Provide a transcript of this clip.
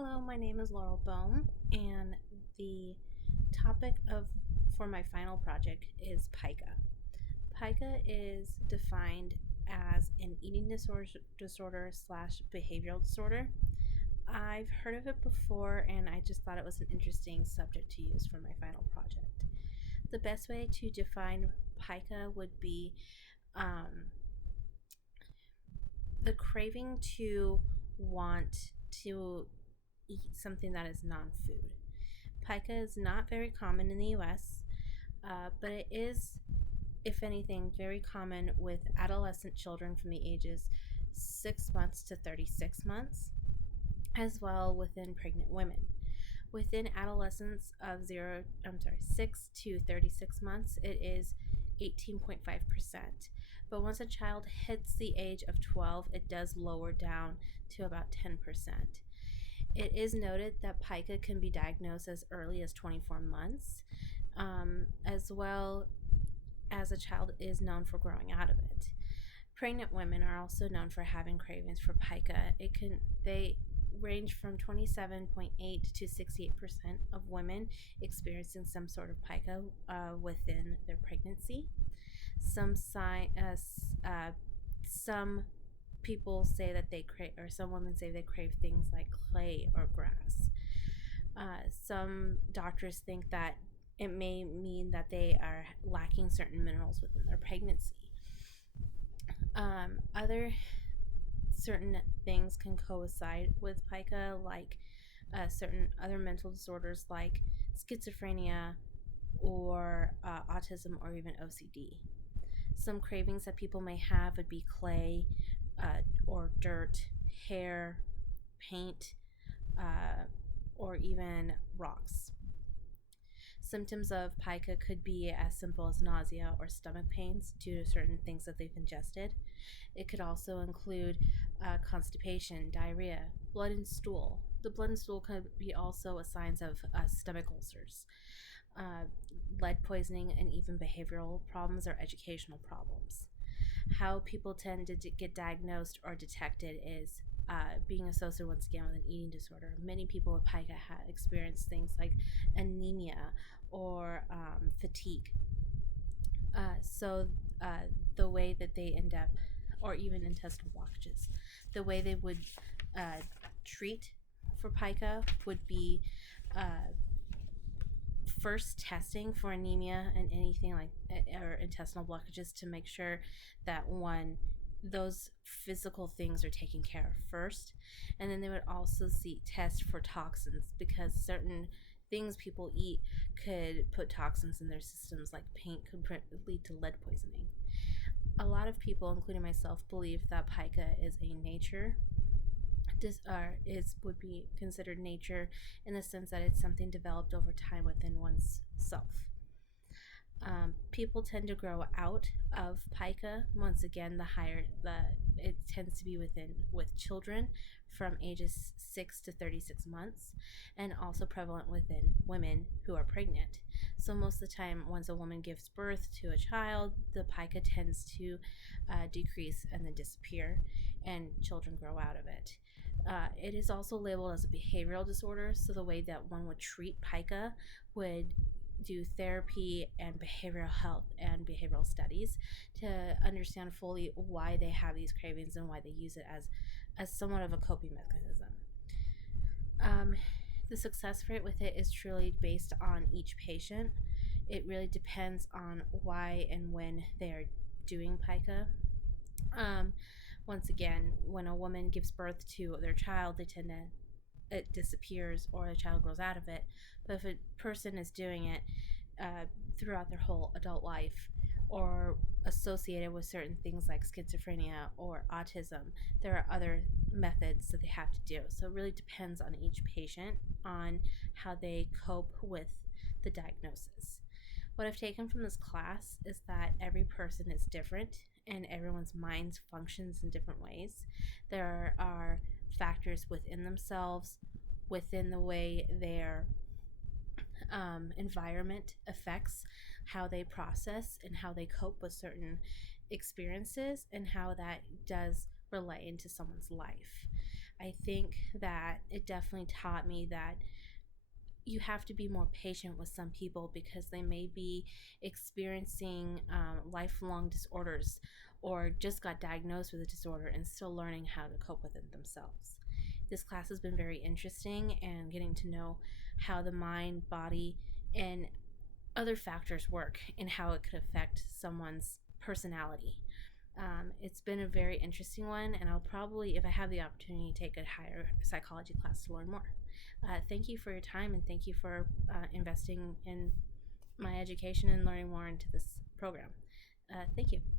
Hello, my name is Laurel Bohm, and the topic for my final project is pica. Pica is defined as an eating disorder slash behavioral disorder. I've heard of it before, and I just thought it was an interesting subject to use for my final project. The best way to define pica would be um, the craving to want to eat something that is non food. Pica is not very common in the US, but it is, if anything, very common with adolescent children from the ages 6 months to 36 months, as well within pregnant women. Within adolescents of 6 to 36 months, it is 18.5%. But once a child hits the age of 12, it does lower down to about 10%. It is noted that pica can be diagnosed as early as 24 months, as well as a child is known for growing out of it. Pregnant women are also known for having cravings for pica. They range from 27.8 to 68% of women experiencing some sort of pica within their pregnancy. Some people say that they crave, or some women say they crave things like clay or grass. Some doctors think that it may mean that they are lacking certain minerals within their pregnancy. Other certain things can coincide with pica, like certain other mental disorders like schizophrenia or autism or even OCD. Some cravings that people may have would be clay or dirt, hair, paint, uh, or even rocks. Symptoms of pica could be as simple as nausea or stomach pains due to certain things that they've ingested. It could also include constipation, diarrhea, blood and stool. The blood and stool could be also a signs of stomach ulcers, uh, lead poisoning, and even behavioral problems or educational problems. How people tend to get diagnosed or detected is being associated once again with an eating disorder. Many people with pica have experienced things like anemia or fatigue. So the way that they end up, or even intestinal blockages, the way they would uh, treat for pica would be uh, first testing for anemia and anything like or intestinal blockages to make sure that those physical things are taken care of first, and then they would also test for toxins because certain things people eat could put toxins in their systems, like paint could lead to lead poisoning. A lot of people, including myself, believe that pica is a nature would be considered nature in the sense that it's something developed over time within one's self. People tend to grow out of pica. Once again, the higher it tends to be with children from ages 6 to 36 months, and also prevalent within women who are pregnant. So most of the time, once a woman gives birth to a child, the pica tends to decrease and then disappear, and children grow out of it. It is also labeled as a behavioral disorder, so the way that one would treat pica would do therapy and behavioral health and behavioral studies to understand fully why they have these cravings and why they use it as somewhat of a coping mechanism. Um, the success rate with it is truly based on each patient. It really depends on why and when they are doing pica. Um, Once again, when a woman gives birth to their child, it disappears or the child grows out of it. But if a person is doing it throughout their whole adult life or associated with certain things like schizophrenia or autism, there are other methods that they have to do. So it really depends on each patient on how they cope with the diagnosis. What I've taken from this class is that every person is different and everyone's mind functions in different ways. There are factors within themselves, within the way their environment affects how they process and how they cope with certain experiences, and how that does relate into someone's life. I think that it definitely taught me that you have to be more patient with some people because they may be experiencing lifelong disorders or just got diagnosed with a disorder and still learning how to cope with it themselves. This class has been very interesting and getting to know how the mind, body, and other factors work and how it could affect someone's personality. It's been a very interesting one, and I'll probably, if I have the opportunity, take a higher psychology class to learn more. Thank you for your time, and thank you for investing in my education and learning more into this program. Thank you.